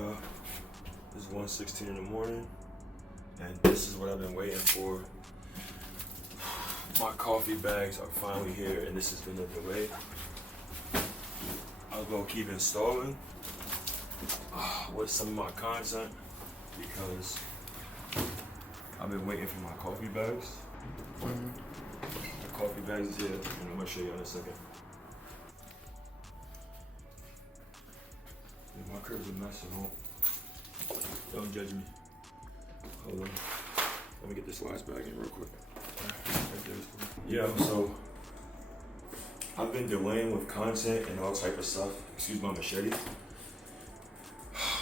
y'all. It's 1:16 in the morning, and this is what I've been waiting for. My coffee bags are finally here, and this has been a delay. I'll go keep installing with some of my content because I've been waiting for my coffee bags. The coffee bags is here, and I'm gonna show you in a second. My curves are messing up. Don't judge me. Hold on. Let me get this last bag in real quick. Yeah, so I've been delaying with content and all type of stuff. Excuse my machete.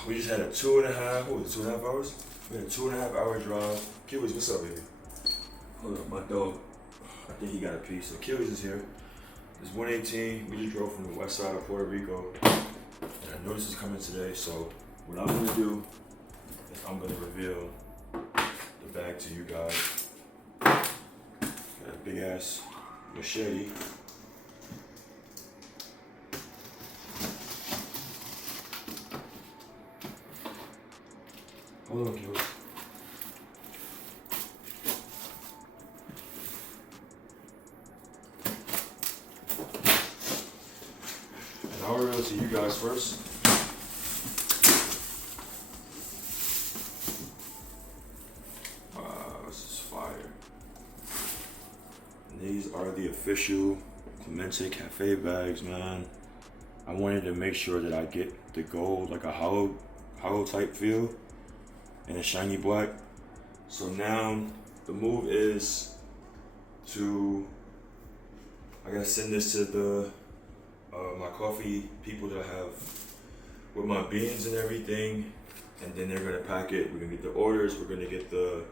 We just had a 2.5 hours? We had a 2.5 hour drive. Kiwis, what's up, baby? Hold up, my dog. I think he got a piece. So Kiwis is here. It's 1:18. We just drove from the west side of Puerto Rico. And I know this is coming today, so what I'm gonna do is I'm gonna reveal the bag to you guys. Got a big ass machete. Hold on, Kiwis. And I'll reveal it to you guys first. These are the official Clemente Café bags, man. I wanted to make sure that I get the gold, like a hollow type feel, and a shiny black. So now the move is to, I gotta send this to the my coffee people that I have with my beans and everything, and then they're gonna pack it. We're gonna get the orders. We're gonna get the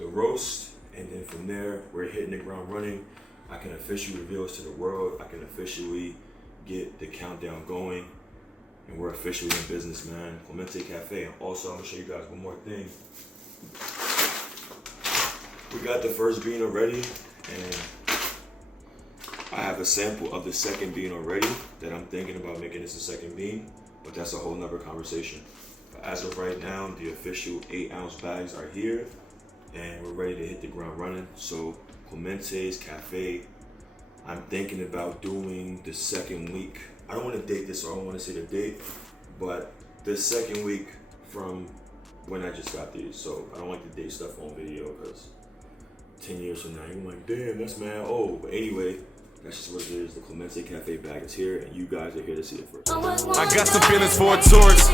roast. And then from there, we're hitting the ground running. I can officially reveal this to the world. I can officially get the countdown going. And we're officially in business, man. Clemente Cafe. And also, I'm gonna show you guys one more thing. We got the first bean already, and I have a sample of the second bean already that I'm thinking about making this a second bean, but that's a whole nother conversation. But as of right now, the official 8-ounce bags are here. And we're ready to hit the ground running. So Clemente's Cafe, I'm thinking about doing the second week. I don't want to date this, so I don't want to say the date, but the second week from when I just got these. So I don't like to date stuff on video because 10 years from now, you're like, damn, that's mad old. But anyway, that's just what it is. The Clemente Cafe bag is here, and you guys are here to see it first. I got some feelings for a tourist.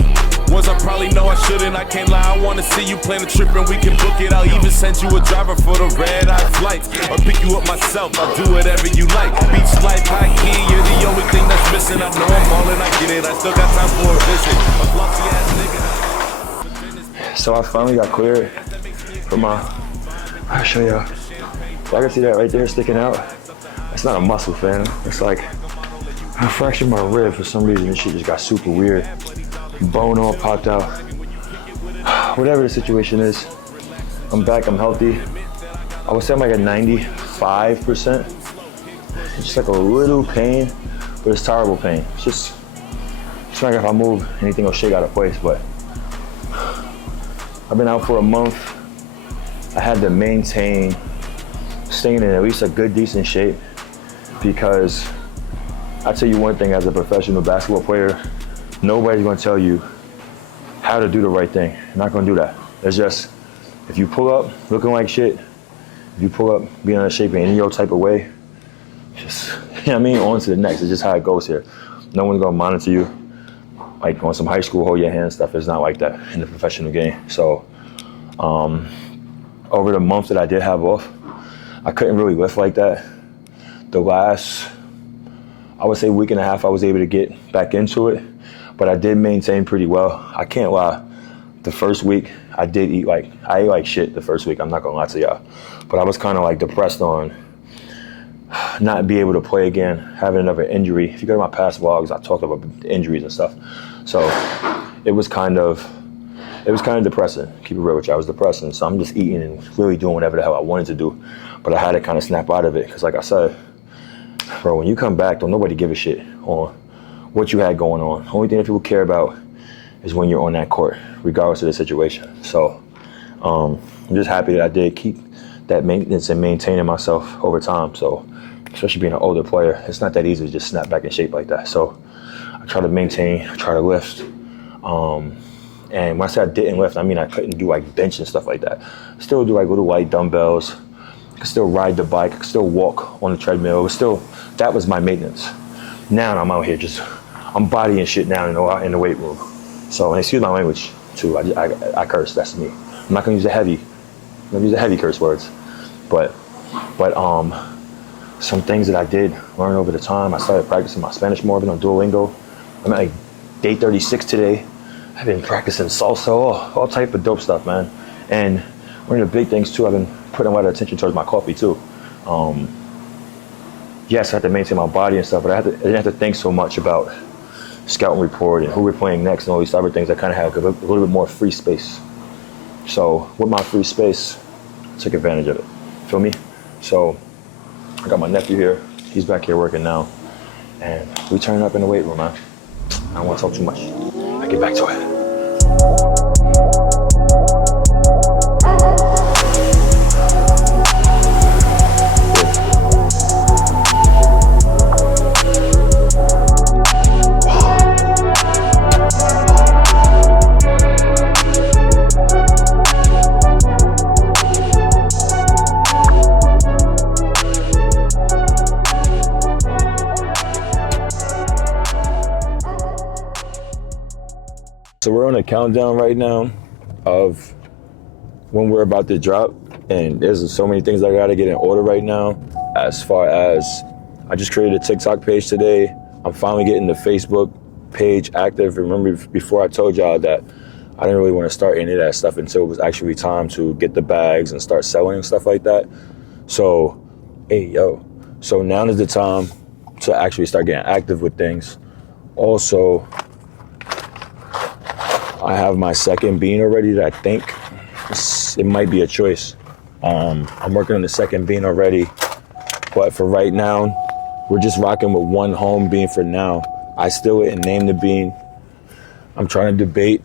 Ones I probably know I shouldn't. I can't lie, I wanna see you plan a trip and we can book it. I'll even send you a driver for the red-eye flights, or pick you up myself. I'll do whatever you like. Beach life, high key, you're the only thing that's missing. I know I'm all in, I get it. I still got time for a visit. A flossy ass nigga. So I finally got cleared from I'll show y'all. Y'all can see that right there sticking out. It's not a muscle, fam. It's like I fractured my rib for some reason. This shit just got super weird. Bone all popped out. Whatever the situation is, I'm back, I'm healthy. I would say I'm like at 95%. It's just like a little pain, but it's terrible pain. It's like if I move, anything will shake out of place, but I've been out for a month. I had to maintain staying in at least a good, decent shape, because I tell you one thing, as a professional basketball player, nobody's gonna tell you how to do the right thing. You're not gonna do that. It's just, if you pull up looking like shit, if you pull up being out of shape in any old type of way, just, you know what I mean, on to the next. It's just how it goes here. No one's gonna monitor you. Like on some high school hold your hand stuff, it's not like that in the professional game. So, over the month that I did have off, I couldn't really lift like that. The last, I would say, week and a half, I was able to get back into it, but I did maintain pretty well. I can't lie. The first week, I ate like shit the first week, I'm not gonna lie to y'all. But I was kind of like depressed on not be able to play again, having another injury. If you go to my past vlogs, I talked about injuries and stuff. So it was kind of depressing. Keep it real with you, I was depressing. So I'm just eating and really doing whatever the hell I wanted to do. But I had to kind of snap out of it, because like I said, bro, when you come back, don't nobody give a shit on what you had going on. Only thing that people care about is when you're on that court, regardless of the situation. So I'm just happy that I did keep that maintenance and maintaining myself over time. So especially being an older player, it's not that easy to just snap back in shape like that. So I try to maintain, try to lift. And when I say I didn't lift, I mean I couldn't do like bench and stuff like that. Still do like little light dumbbells. I could still ride the bike. I could still walk on the treadmill. It was still, that was my maintenance. Now I'm out here I'm bodying shit now in the weight room. So, and excuse my language too. I curse. That's me. I'm not gonna use I'm gonna use the heavy curse words. But some things that I did learn over the time. I started practicing my Spanish more. I've been on Duolingo. I'm at like day 36 today. I've been practicing salsa, all type of dope stuff, man. And one of the big things too, I've been putting a lot of attention towards my coffee too. Yes, I have to maintain my body and stuff, but I didn't have to think so much about scouting report and who we're playing next and all these other things. I kind of have a little bit more free space. So with my free space, I took advantage of it. Feel me? So I got my nephew here. He's back here working now. And we turning up in the weight room, man. I don't want to talk too much. I get back to it. So we're on a countdown right now of when we're about to drop, and there's so many things I gotta get in order right now. As far as, I just created a TikTok page today. I'm finally getting the Facebook page active. Remember before I told y'all that I didn't really want to start any of that stuff until it was actually time to get the bags and start selling and stuff like that. So, so now is the time to actually start getting active with things. Also, I have my second bean already that I think it might be a choice. I'm working on the second bean already, but for right now, we're just rocking with one home bean for now. I still didn't name the bean. I'm trying to debate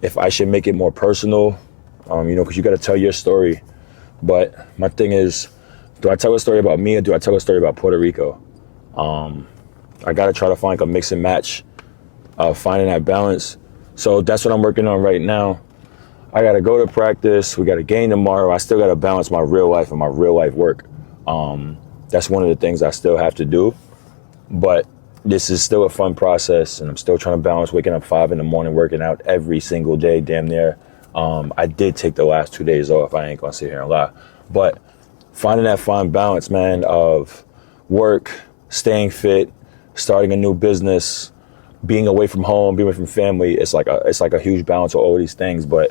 if I should make it more personal, because you got to tell your story. But my thing is, do I tell a story about me or do I tell a story about Puerto Rico? I got to try to find a mix and match, finding that balance. So that's what I'm working on right now. I got to go to practice. We got a game tomorrow. I still got to balance my real life and my real life work. That's one of the things I still have to do. But this is still a fun process, and I'm still trying to balance waking up 5 a.m, working out every single day, damn near. I did take the last 2 days off. I ain't going to sit here and lie. But finding that fine balance, man, of work, staying fit, starting a new business, being away from home, being away from family, it's like a huge balance of all these things. But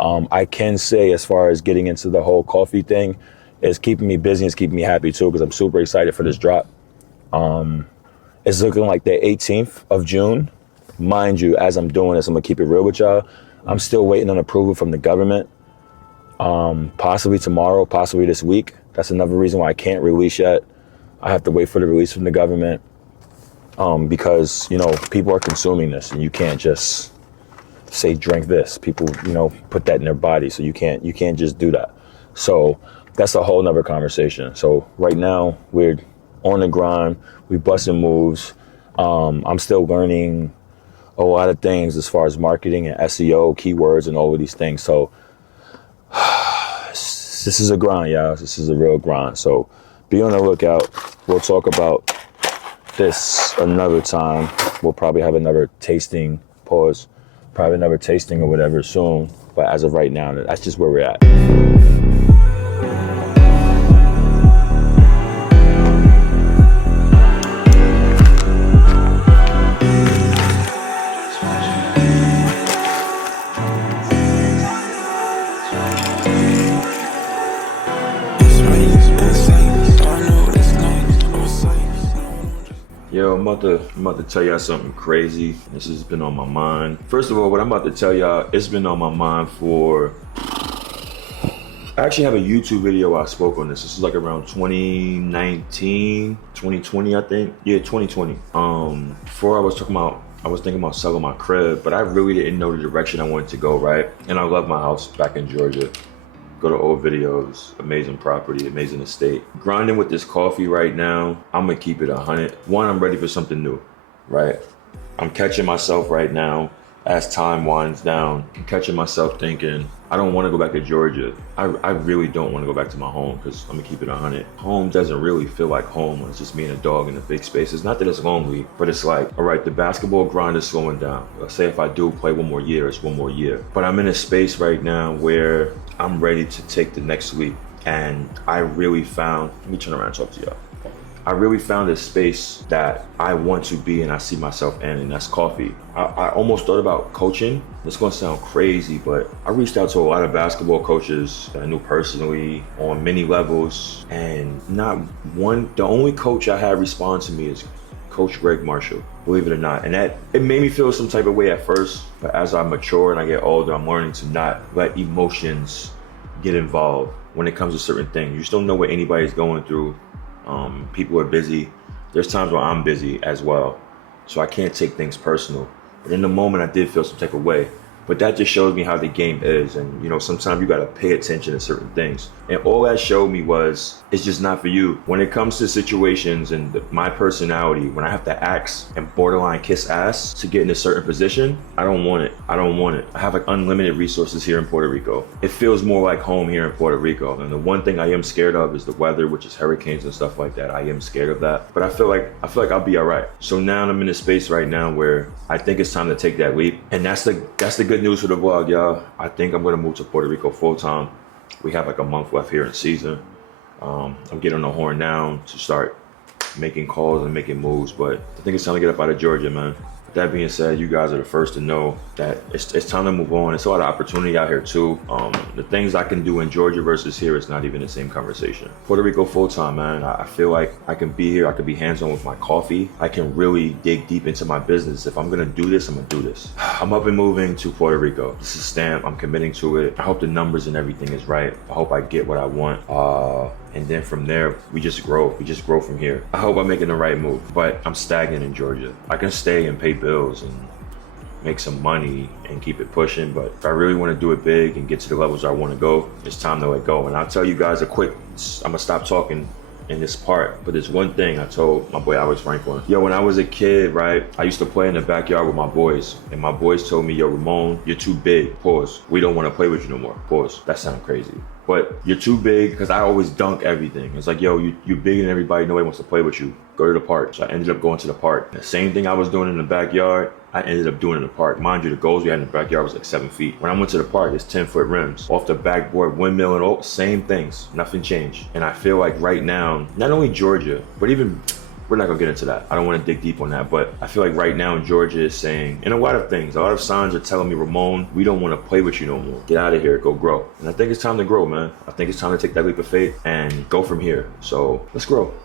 I can say, as far as getting into the whole coffee thing, it's keeping me busy and it's keeping me happy too, because I'm super excited for this drop. It's looking like the 18th of June. Mind you, as I'm doing this, I'm gonna keep it real with y'all. I'm still waiting on approval from the government. Possibly tomorrow, possibly this week. That's another reason why I can't release yet. I have to wait for the release from the government. Because, people are consuming this, and you can't just say drink this. People, put that in their body, so you can't just do that. So that's a whole nother conversation. So right now we're on the grind, we busting moves. I'm still learning a lot of things as far as marketing and SEO, keywords, and all of these things. So this is a grind, y'all. This is a real grind. So be on the lookout. We'll talk about this another time. We'll probably have another tasting, or whatever soon. But as of right now, that's just where we're at. Yo, I'm about to tell y'all something crazy. This has been on my mind. First of all, what I'm about to tell y'all, it's been on my mind for... I actually have a YouTube video I spoke on this. This is like around 2019, 2020, I think. Yeah, 2020. Before I was talking about I was thinking about selling my crib, but I really didn't know the direction I wanted to go, right? And I love my house back in Georgia. Go to old videos, amazing property, amazing estate. Grinding with this coffee right now, I'm gonna keep it 100. One, I'm ready for something new, right? I'm catching myself right now as time winds down. I'm catching myself thinking, I don't wanna go back to Georgia. I really don't wanna go back to my home because I'm gonna keep it 100. Home doesn't really feel like home when it's just me and a dog in a big space. It's not that it's lonely, but it's like, all right, the basketball grind is slowing down. Let's say if I do play one more year, it's one more year. But I'm in a space right now where I'm ready to take the next leap. And I really found, let me turn around and talk to y'all. I really found a space that I want to be and I see myself in, and that's coffee. I almost thought about coaching. It's gonna sound crazy, but I reached out to a lot of basketball coaches that I knew personally on many levels, and not one, the only coach I had respond to me is Coach Greg Marshall, believe it or not. And that, it made me feel some type of way at first, but as I mature and I get older, I'm learning to not let emotions get involved when it comes to certain things. You just don't know what anybody's going through. People are busy. There's times where I'm busy as well, so I can't take things personal. But in the moment, I did feel some type of way. But that just shows me how the game is. And, you know, sometimes you got to pay attention to certain things. And all that showed me was, it's just not for you. When it comes to situations and my personality, when I have to ask and borderline kiss ass to get in a certain position, I don't want it. I don't want it. I have like unlimited resources here in Puerto Rico. It feels more like home here in Puerto Rico. And the one thing I am scared of is the weather, which is hurricanes and stuff like that. I am scared of that. But I feel like I'll be all right. So now I'm in a space right now where I think it's time to take that leap. And that's the good news for the vlog, y'all. I think I'm gonna move to Puerto Rico full time. We have like a month left here in season. I'm getting on the horn now to start making calls and making moves, but I think it's time to get up out of Georgia, man. With that being said, you guys are the first to know that it's time to move on. It's a lot of opportunity out here too. The things I can do in Georgia versus here, it's not even the same conversation. Puerto Rico full time, man. I feel like I can be here. I can be hands-on with my coffee. I can really dig deep into my business. If I'm gonna do this, I'm gonna do this. I'm up and moving to Puerto Rico. This is stamp. I'm committing to it. I hope the numbers and everything is right. I hope I get what I want. And then from there, we just grow. We just grow from here. I hope I'm making the right move, but I'm stagnant in Georgia. I can stay and pay bills and make some money and keep it pushing, but if I really want to do it big and get to the levels I want to go, it's time to let go. And I'll tell you guys I'm gonna stop talking in this part, but there's one thing I told my boy Alex Franklin. Yo, when I was a kid, right, I used to play in the backyard with my boys, and my boys told me, yo, Ramon, you're too big, pause. We don't want to play with you no more, pause. That sounds crazy. But you're too big, because I always dunk everything. It's like, yo, you're bigger than everybody, nobody wants to play with you. Go to the park. So I ended up going to the park. The same thing I was doing in the backyard, I ended up doing in the park. Mind you, the goals we had in the backyard was like 7 feet. When I went to the park, it's 10-foot rims. Off the backboard, windmill, and all, same things. Nothing changed. And I feel like right now, not only Georgia, but even, we're not gonna get into that. I don't wanna dig deep on that, but I feel like right now Georgia is saying, and a lot of things, a lot of signs are telling me, Ramon, we don't wanna play with you no more. Get out of here, go grow. And I think it's time to grow, man. I think it's time to take that leap of faith and go from here. So let's grow.